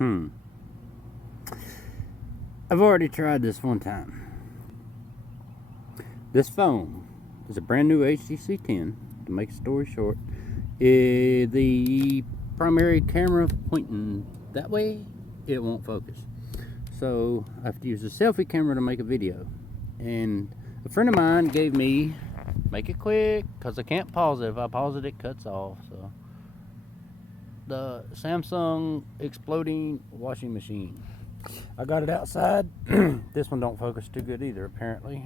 I've already tried this one time. This phone is a brand new HTC 10. To make a story short, the primary camera pointing that way, it won't focus. So I have to use a selfie camera to make a video. And a friend of mine gave me, make it quick, because I can't pause it. If I pause it, it cuts off. So the Samsung exploding washing machine. I got it outside. This one don't focus too good either, apparently.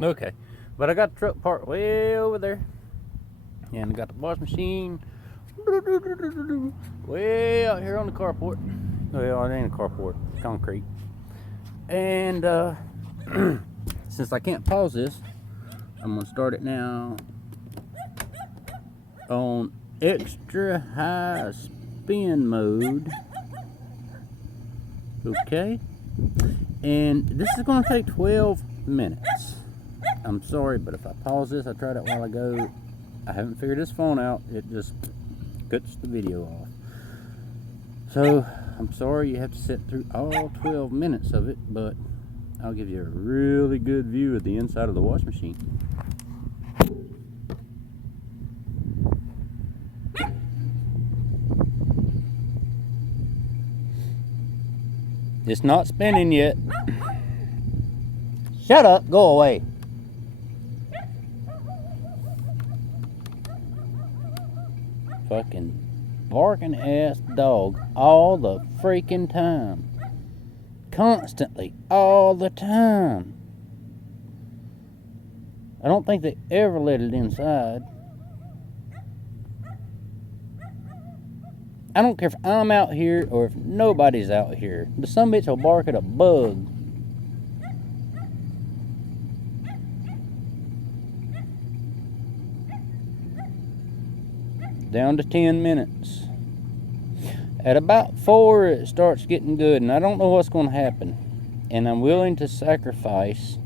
Okay, but I got the truck parked way over there, and I got the wash machine way out here on the carport. Well, it ain't a carport, it's concrete. And since I can't pause this, I'm gonna start it now on extra high spin mode. Okay, and this is gonna take 12 minutes. I'm sorry, but if I pause this, I tried it a while ago, I haven't figured this phone out, it just cuts the video off. So I'm sorry you have to sit through all 12 minutes of it, but I'll give you a really good view of the inside of the wash machine. It's not spinning yet. Shut up, go away. Fucking barking ass dog all the freaking time. Constantly, all the time. I don't think they ever let it inside. I don't care if I'm out here or if nobody's out here. The sumbitch will bark at a bug. Down to 10 minutes. At about 4, it starts getting good, and I don't know what's going to happen. And I'm willing to sacrifice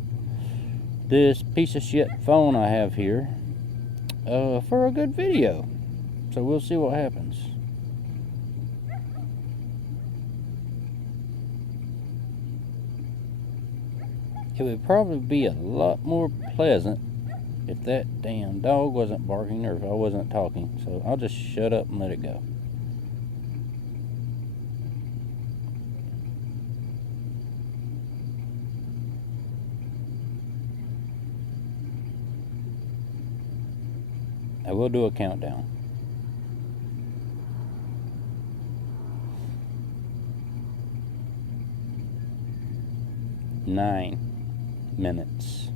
this piece of shit phone I have here for a good video. So we'll see what happens. It would probably be a lot more pleasant if that damn dog wasn't barking or if I wasn't talking. So I'll just shut up and let it go. I will do a countdown. 9 minutes.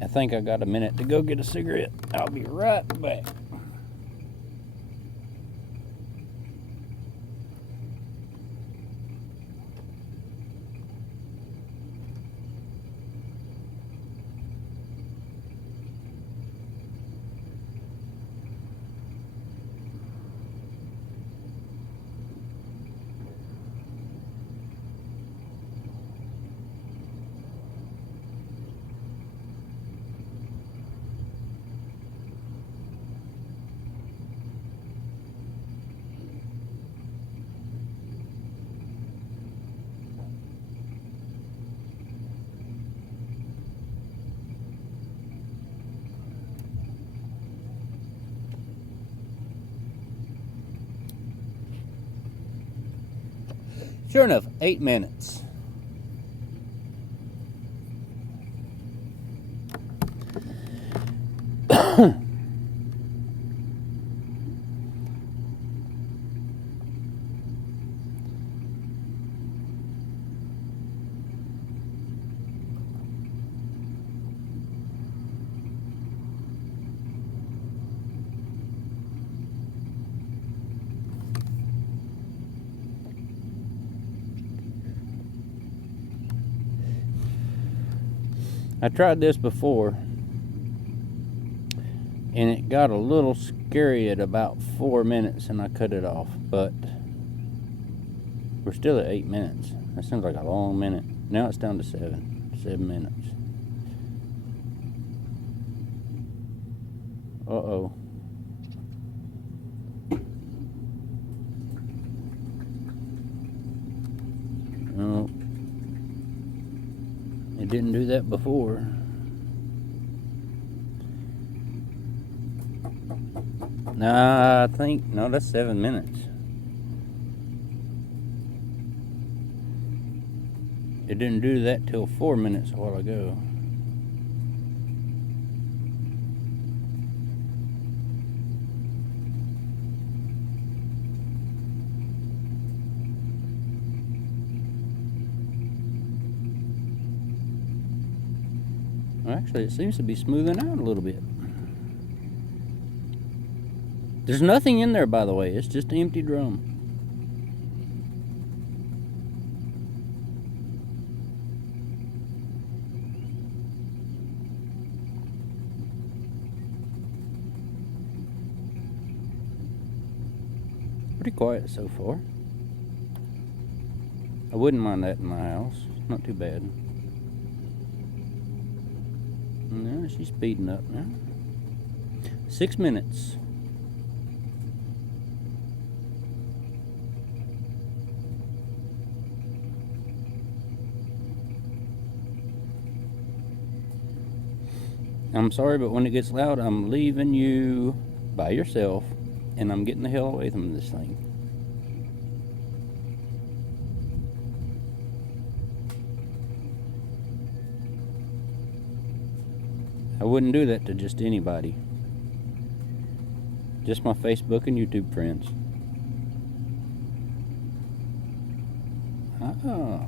I think I got a minute to go get a cigarette. I'll be right back. Sure enough, 8 minutes. I tried this before, And it got a little scary at about 4 minutes, and I cut it off. But we're still at 8 minutes. That seems like a long minute. Now it's down to 7 minutes. Uh-oh. Oh. It didn't do that before. Nah, I think, no, that's 7 minutes. It didn't do that till 4 minutes a while ago. Well, actually, it seems to be smoothing out a little bit. There's nothing in there, by the way. It's just an empty drum. Pretty quiet so far. I wouldn't mind that in my house. Not too bad. No, she's speeding up now. 6 minutes. I'm sorry, but when it gets loud, I'm leaving you by yourself, and I'm getting the hell away from this thing. I wouldn't do that to just anybody. Just my Facebook and YouTube friends. Oh.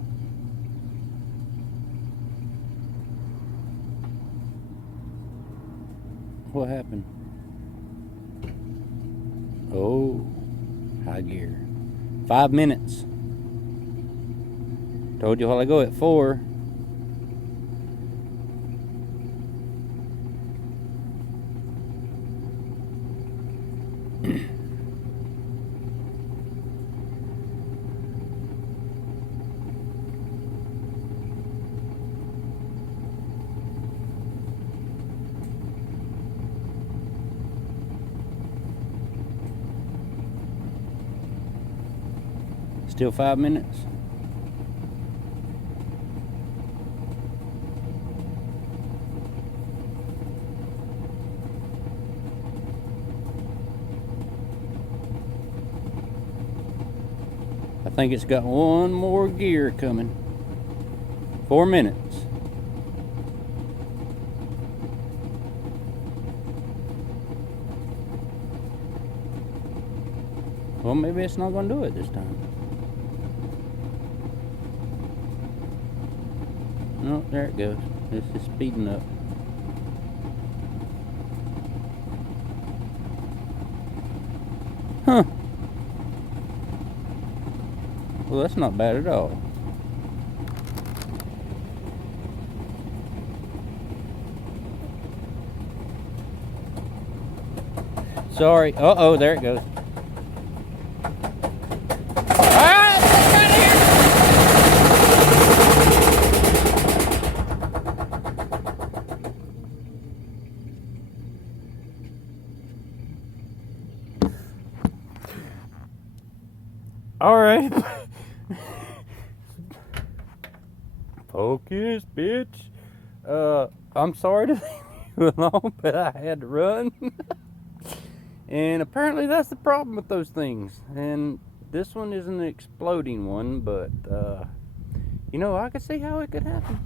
What happened? Oh, high gear. 5 minutes. Told you while I go at 4. Still 5 minutes. I think it's got one more gear coming. 4 minutes. Well, maybe it's not going to do it this time. No, there it goes. This is speeding up. Huh. Well, that's not bad at all. Sorry. Uh-oh, there it goes. All right. Focus, bitch. I'm sorry to leave you alone, but I had to run. And apparently that's the problem with those things. And this one is an exploding one, but you know, I could see how it could happen.